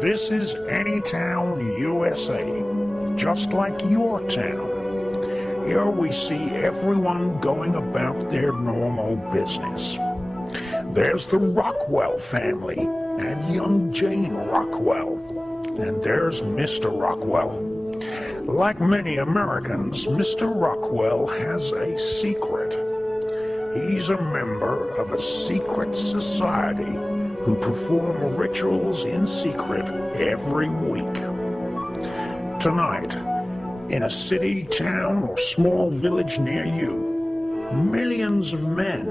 This is any town, USA, just like your town. Here we see everyone going about their normal business. There's the Rockwell family and young Jane Rockwell. And there's Mr. Rockwell. Like many Americans, Mr. Rockwell has a secret. He's a member of a secret society who perform rituals in secret every week. Tonight, in a city, town, or small village near you, millions of men,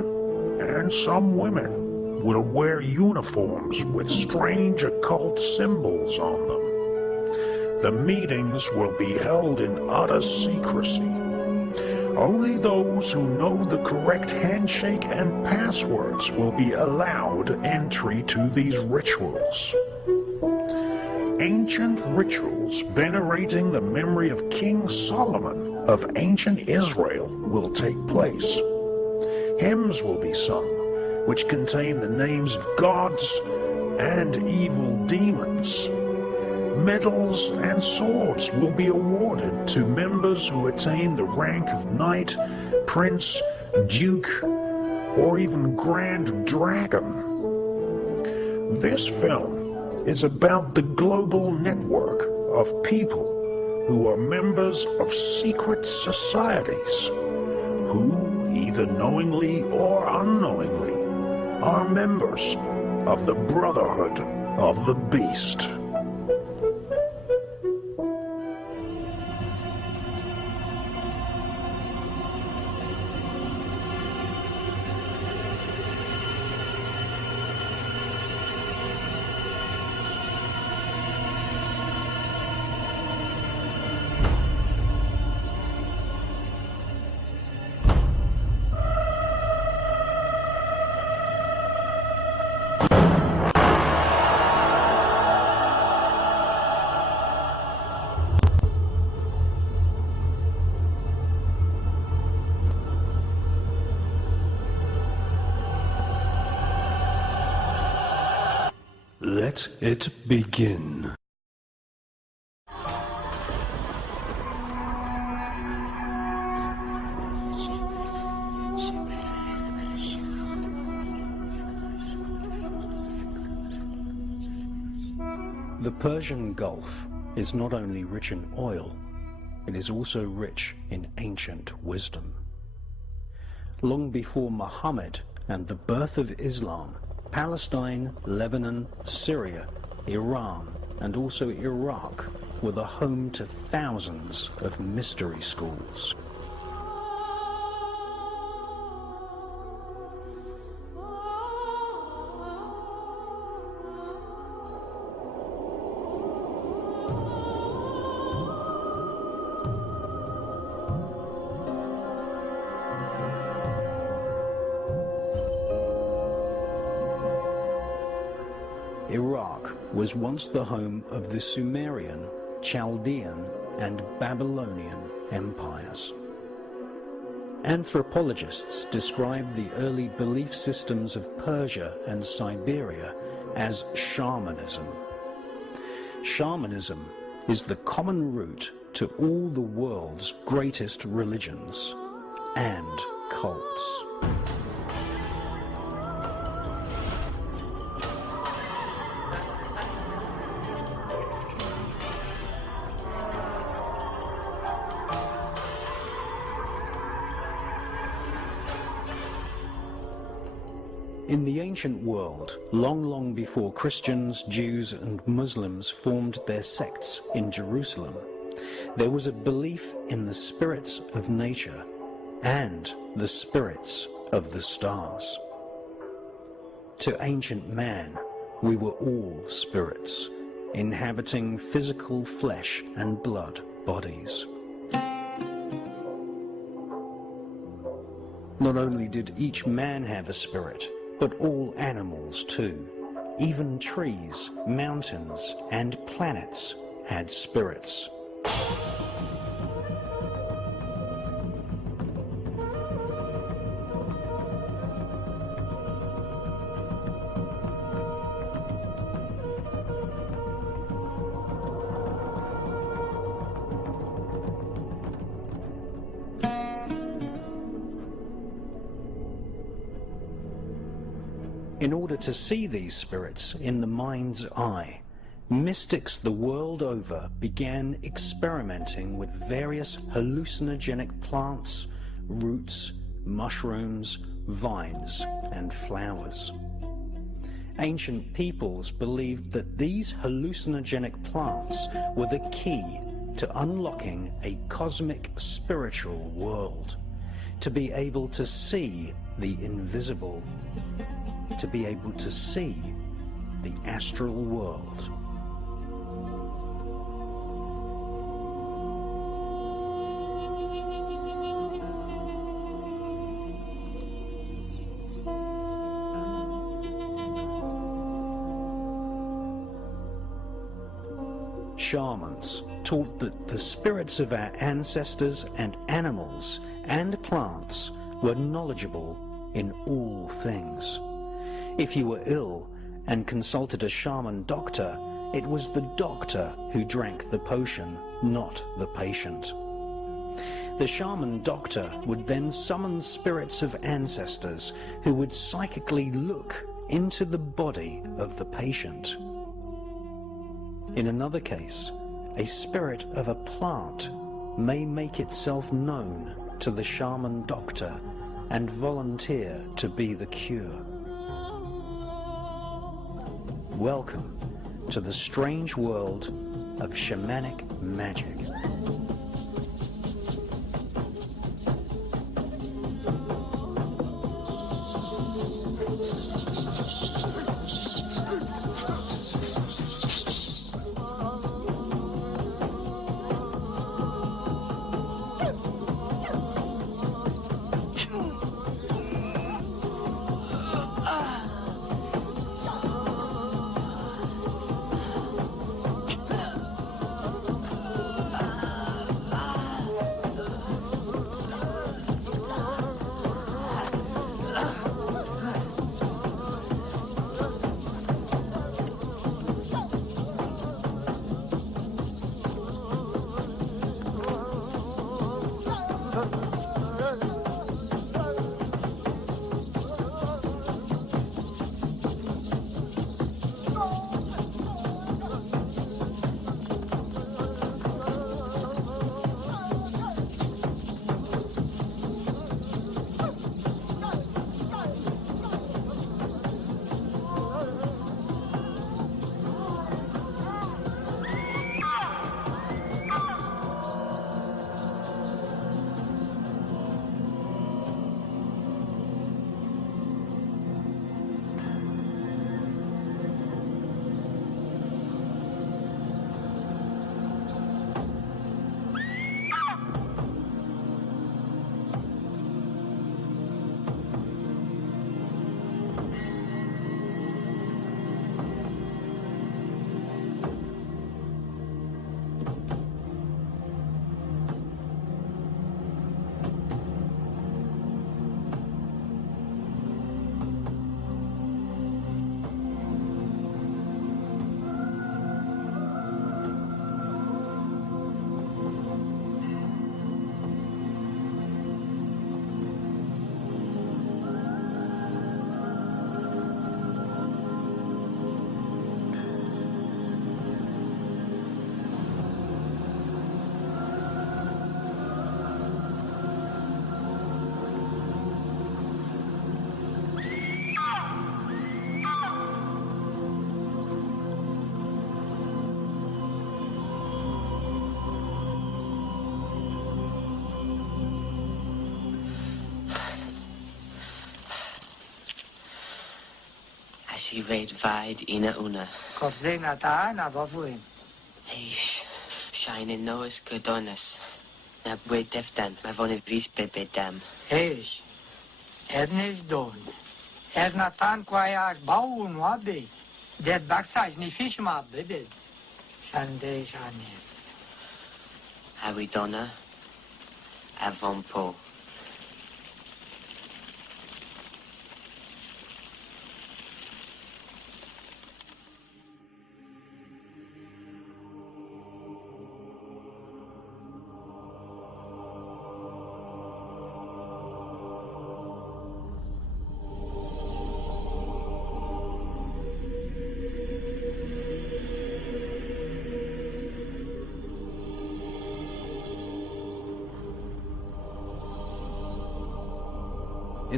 and some women, will wear uniforms with strange occult symbols on them. The meetings will be held in utter secrecy. Only those who know the correct handshake and passwords will be allowed entry to these rituals. Ancient rituals venerating the memory of King Solomon of ancient Israel will take place. Hymns will be sung, which contain the names of gods and evil demons. Medals and swords will be awarded to members who attain the rank of knight, prince, duke, or even grand dragon. This film is about the global network of people who are members of secret societies, who, either knowingly or unknowingly, are members of the Brotherhood of the Beast. Let it begin. The Persian Gulf is not only rich in oil, it is also rich in ancient wisdom. Long before Muhammad and the birth of Islam, Palestine, Lebanon, Syria, Iran, and also Iraq were the home to thousands of mystery schools. Iraq was once the home of the Sumerian, Chaldean, and Babylonian empires. Anthropologists describe the early belief systems of Persia and Siberia as shamanism. Shamanism is the common root to all the world's greatest religions and cults. In the ancient world, long before Christians, Jews, and Muslims formed their sects in Jerusalem, there was a belief in the spirits of nature and the spirits of the stars. To ancient man, we were all spirits, inhabiting physical flesh and blood bodies. Not only did each man have a spirit, but all animals too. Even trees, mountains, and planets had spirits. In order to see these spirits in the mind's eye, mystics the world over began experimenting with various hallucinogenic plants, roots, mushrooms, vines, and flowers. Ancient peoples believed that these hallucinogenic plants were the key to unlocking a cosmic spiritual world, to be able to see the invisible, to be able to see the astral world. Shamans taught that the spirits of our ancestors and animals and plants were knowledgeable in all things. If you were ill and consulted a shaman doctor, it was the doctor who drank the potion, not the patient. The shaman doctor would then summon spirits of ancestors who would psychically look into the body of the patient. In another case, a spirit of a plant may make itself known to the shaman doctor and volunteer to be the cure. Welcome to the strange world of shamanic magic. Si weet vaid ina una. Kopse na ta na bafuin. Eish, shine noes kudonas. Na bwe deftan, ma vone vis pepe dam. Eish, ernes don. Na tan kwaya baun wabe. Det baksaj ni fish ma bebed. Shande shane. Hawi donna, avompo.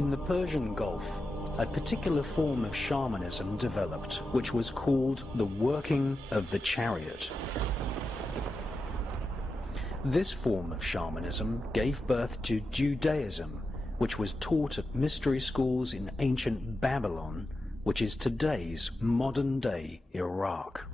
In the Persian Gulf, a particular form of shamanism developed, which was called the working of the chariot. This form of shamanism gave birth to Judaism, which was taught at mystery schools in ancient Babylon, which is today's modern-day Iraq.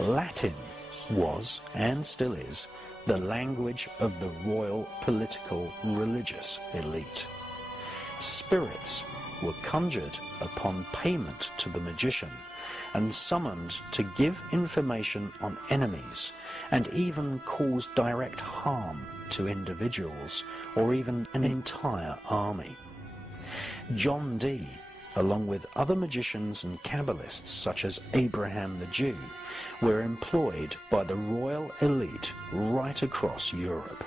Latin was, and still is, the language of the royal political religious elite. Spirits were conjured upon payment to the magician and summoned to give information on enemies and even cause direct harm to individuals or even an entire army. John Dee, along with other magicians and Kabbalists such as Abraham the Jew, were employed by the royal elite right across Europe.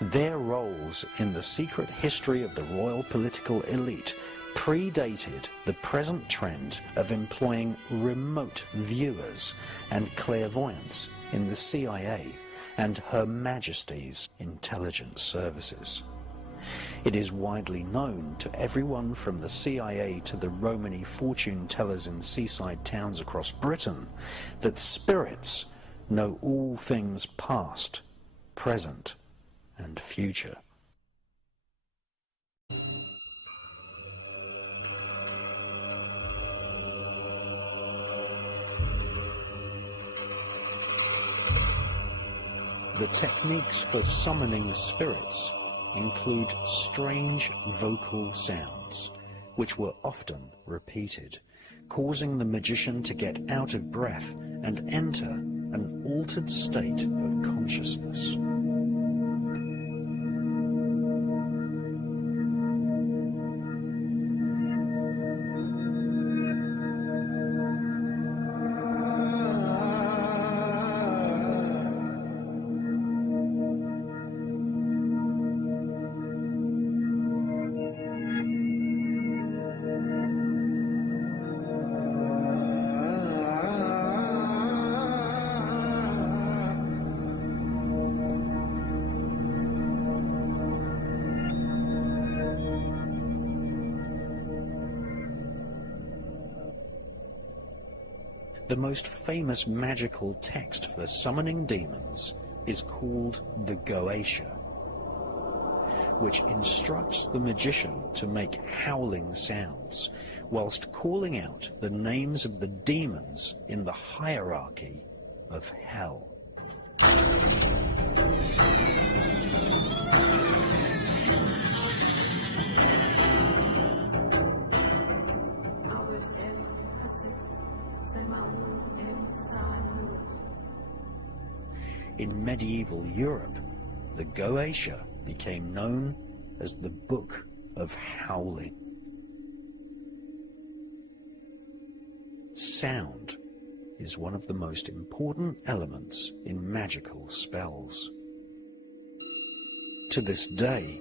Their roles in the secret history of the royal political elite predated the present trend of employing remote viewers and clairvoyants in the CIA and Her Majesty's intelligence services. It is widely known to everyone from the CIA to the Romany fortune tellers in seaside towns across Britain that spirits know all things past, present, and future. The techniques for summoning spirits include strange vocal sounds, which were often repeated, causing the magician to get out of breath and enter an altered state of consciousness. The most famous magical text for summoning demons is called the Goetia, which instructs the magician to make howling sounds whilst calling out the names of the demons in the hierarchy of hell. In medieval Europe, the Goetia became known as the Book of Howling. Sound is one of the most important elements in magical spells. To this day,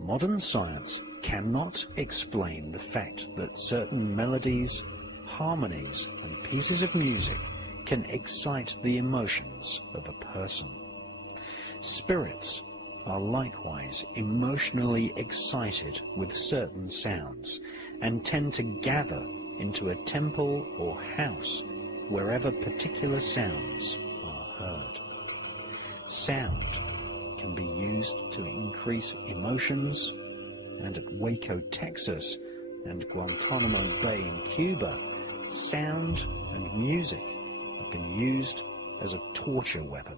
modern science cannot explain the fact that certain melodies, harmonies, and pieces of music can excite the emotions of a person. Spirits are likewise emotionally excited with certain sounds and tend to gather into a temple or house wherever particular sounds are heard. Sound can be used to increase emotions, and at Waco, Texas, and Guantanamo Bay in Cuba, sound and music have been used as a torture weapon.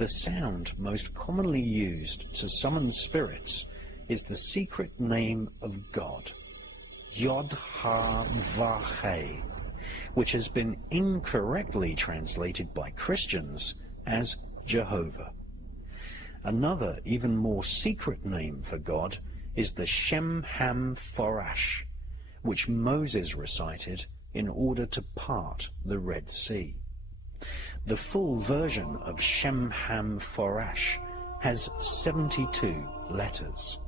The sound most commonly used to summon spirits is the secret name of God, Yod-Ha-Vah-He, which has been incorrectly translated by Christians as Jehovah. Another, even more secret name for God is the Shem-Ham-Forash, which Moses recited in order to part the Red Sea. The full version of Shem-Ham-Forash has 72 letters,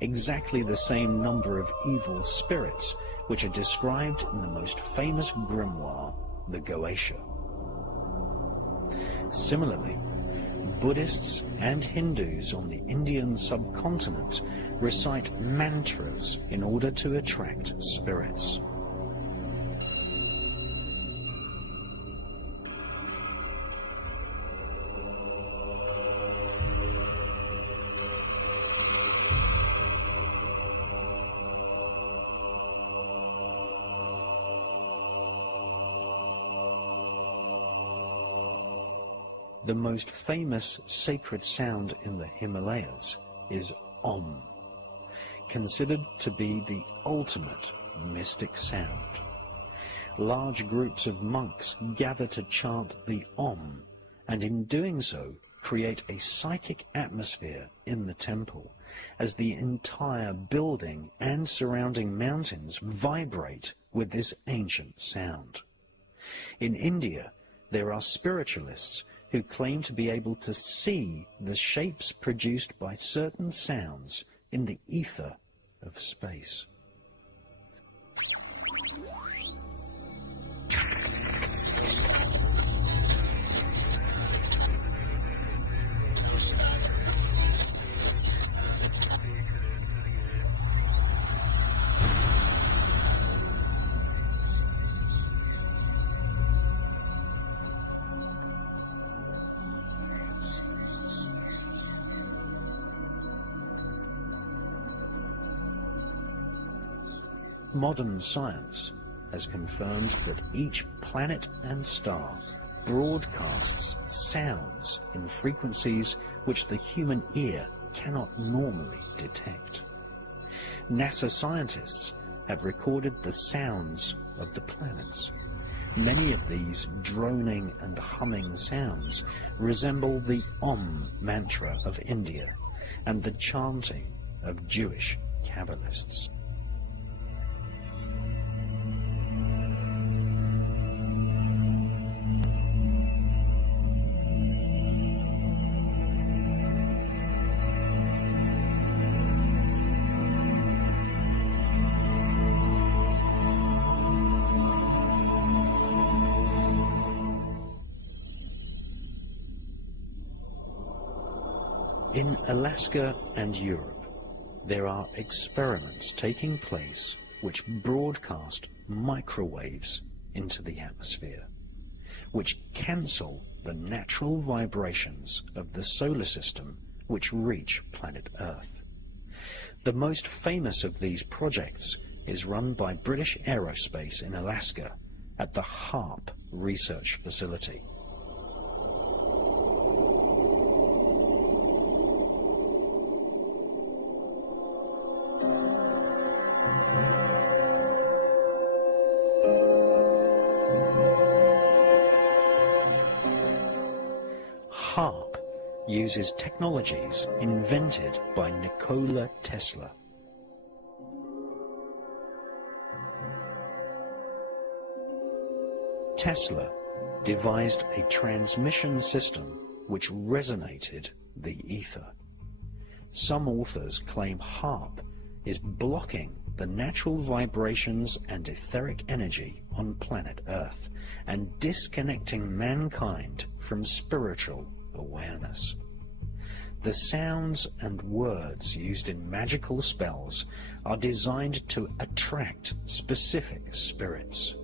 exactly the same number of evil spirits which are described in the most famous grimoire, the Goetia. Similarly, Buddhists and Hindus on the Indian subcontinent recite mantras in order to attract spirits. The most famous sacred sound in the Himalayas is Om, considered to be the ultimate mystic sound. Large groups of monks gather to chant the Om, and in doing so create a psychic atmosphere in the temple, as the entire building and surrounding mountains vibrate with this ancient sound. In India, there are spiritualists who claim to be able to see the shapes produced by certain sounds in the ether of space. Modern science has confirmed that each planet and star broadcasts sounds in frequencies which the human ear cannot normally detect. NASA scientists have recorded the sounds of the planets. Many of these droning and humming sounds resemble the Om mantra of India and the chanting of Jewish Kabbalists. In Alaska and Europe, there are experiments taking place which broadcast microwaves into the atmosphere, which cancel the natural vibrations of the solar system which reach planet Earth. The most famous of these projects is run by British Aerospace in Alaska at the HARP research facility. HARP uses technologies invented by Nikola Tesla. Tesla devised a transmission system which resonated the ether. Some authors claim HARP is blocking the natural vibrations and etheric energy on planet Earth and disconnecting mankind from spiritual awareness. The sounds and words used in magical spells are designed to attract specific spirits.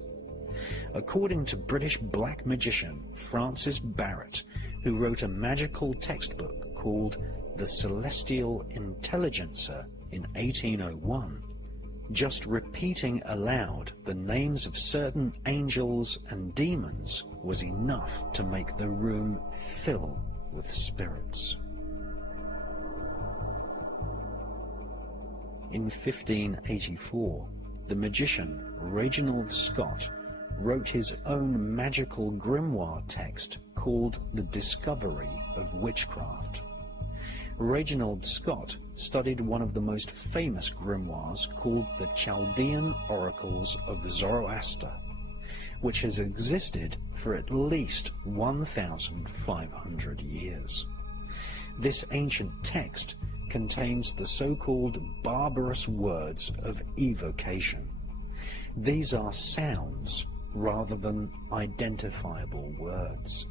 According to British black magician Francis Barrett, who wrote a magical textbook called The Celestial Intelligencer in 1801, just repeating aloud the names of certain angels and demons was enough to make the room fill with spirits. In 1584, the magician Reginald Scott wrote his own magical grimoire text called The Discovery of Witchcraft. Reginald Scott studied one of the most famous grimoires called the Chaldean Oracles of Zoroaster, which has existed for at least 1,500 years. This ancient text contains the so-called barbarous words of evocation. These are sounds rather than identifiable words.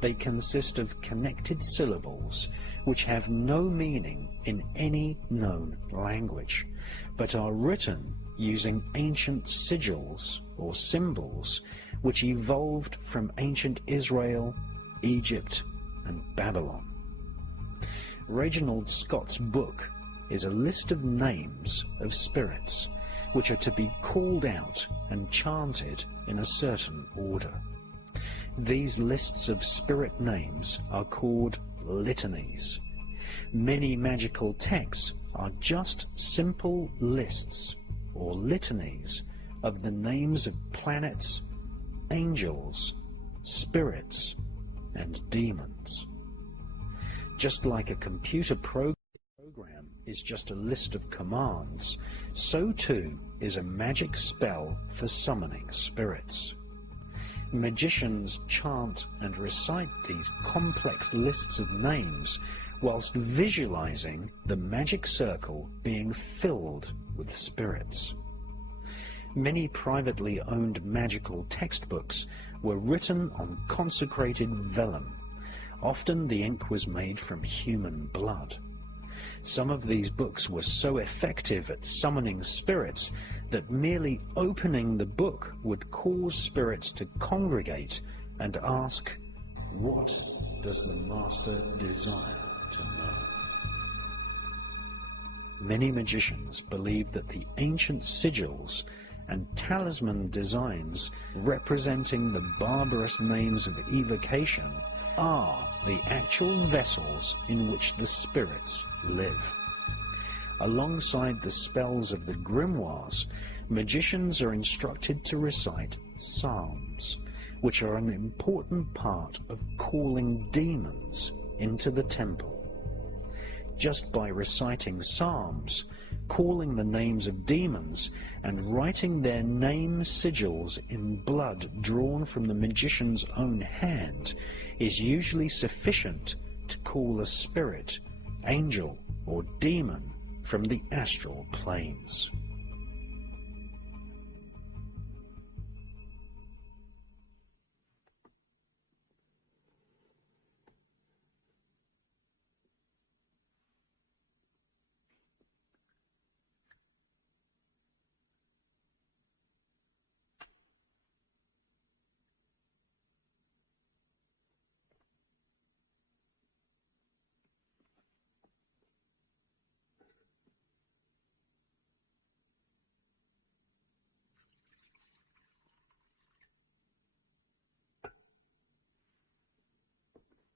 They consist of connected syllables which have no meaning in any known language, but are written using ancient sigils or symbols which evolved from ancient Israel, Egypt, and Babylon. Reginald Scott's book is a list of names of spirits which are to be called out and chanted in a certain order. These lists of spirit names are called litanies. Many magical texts are just simple lists or litanies of the names of planets, angels, spirits, and demons. Just like a computer program is just a list of commands, so too is a magic spell for summoning spirits. Magicians chant and recite these complex lists of names whilst visualizing the magic circle being filled with spirits. Many privately owned magical textbooks were written on consecrated vellum. Often the ink was made from human blood. Some of these books were so effective at summoning spirits that merely opening the book would cause spirits to congregate and ask, "What does the master desire to know?" Many magicians believe that the ancient sigils and talisman designs representing the barbarous names of evocation are the actual vessels in which the spirits live. Alongside the spells of the grimoires, magicians are instructed to recite psalms, which are an important part of calling demons into the temple. Just by reciting psalms, calling the names of demons, and writing their name sigils in blood drawn from the magician's own hand is usually sufficient to call a spirit, angel, or demon from the astral planes.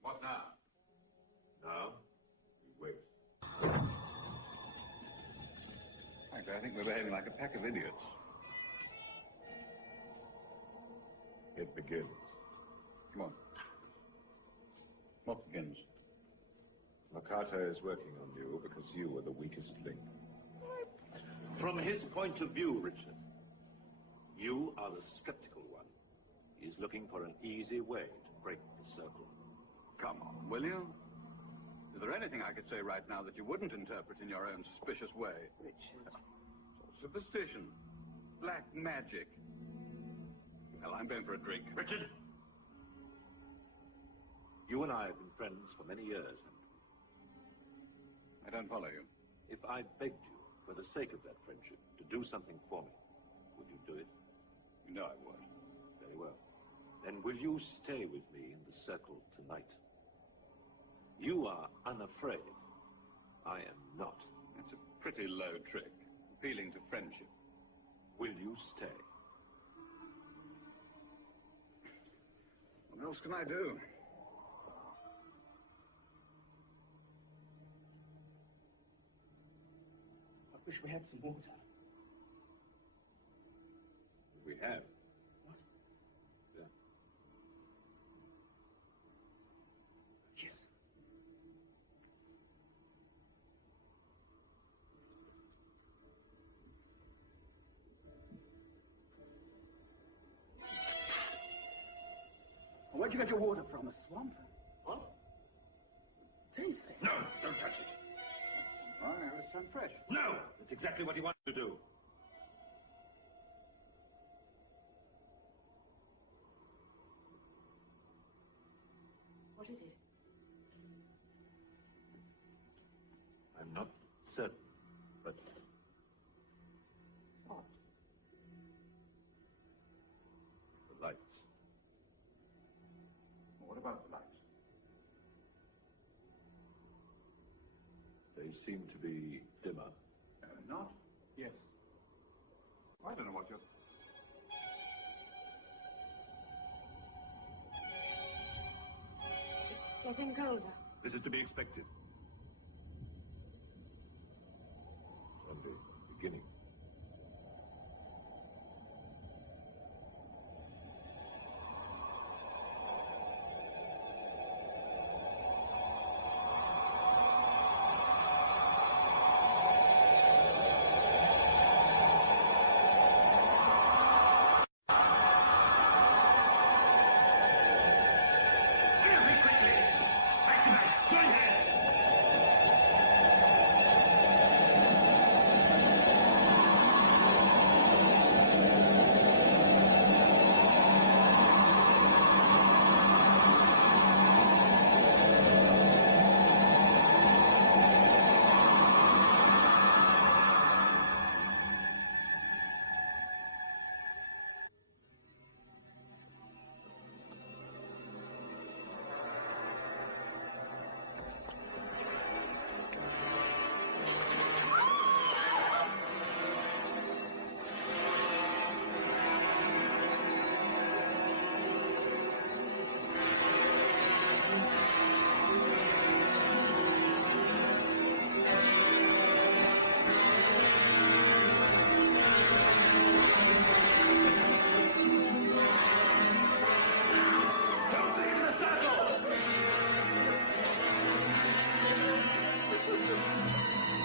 What now? Now, you wait. Frankly, I think we're behaving like a pack of idiots. It begins. Come on. What begins? Makata is working on you because you are the weakest link. From his point of view, Richard, you are the skeptical one. He's looking for an easy way to break the circle. Come on, will you? Is there anything I could say right now that you wouldn't interpret in your own suspicious way? Richard. Superstition. Black magic. Well, I'm going for a drink. Richard! You and I have been friends for many years, haven't we? I don't follow you. If I begged you, for the sake of that friendship, to do something for me, would you do it? You know I would. Very well. Then will you stay with me in the circle tonight? You are unafraid. I am not. That's a pretty low trick, appealing to friendship. Will you stay? What else can I do? Wish we had some water. We have. What? Yeah. Yes. Where'd you get your water from? A swamp? What? Taste it. No, don't touch it. Oh, it's sun fresh. No! That's exactly what he wanted to do. What is it? I'm not certain, but What? the lights. What about the lights? They seem to be dimmer. Not? Yes. I don't know what you're... It's getting colder. This is to be expected. It's only beginning.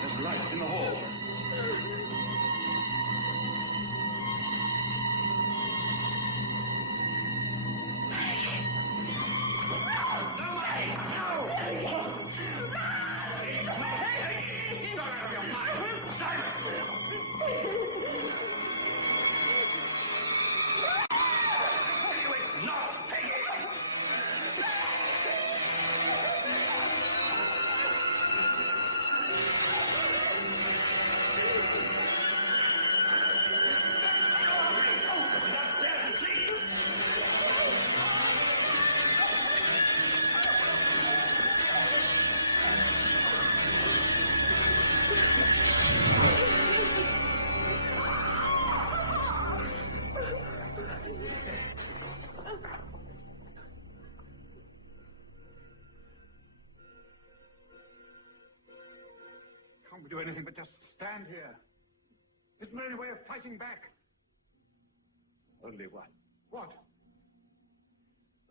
There's light in the hall. Can't we do anything but just stand here? Isn't there any way of fighting back? Only one. What?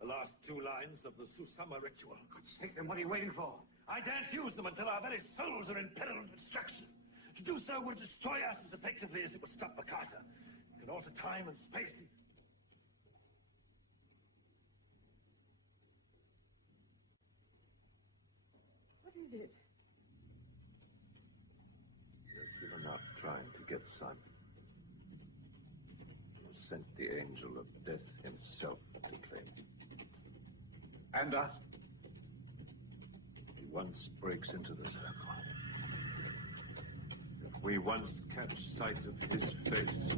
The last two lines of the Susama ritual. God's sake, then what are you waiting for? I daren't use them until our very souls are in peril of destruction. To do so would destroy us as effectively as it would stop Makata. It can alter time and space. What is it? You've given up trying to get Simon. He has sent the angel of death himself to claim him. And us? If he once breaks into the circle, if we once catch sight of his face...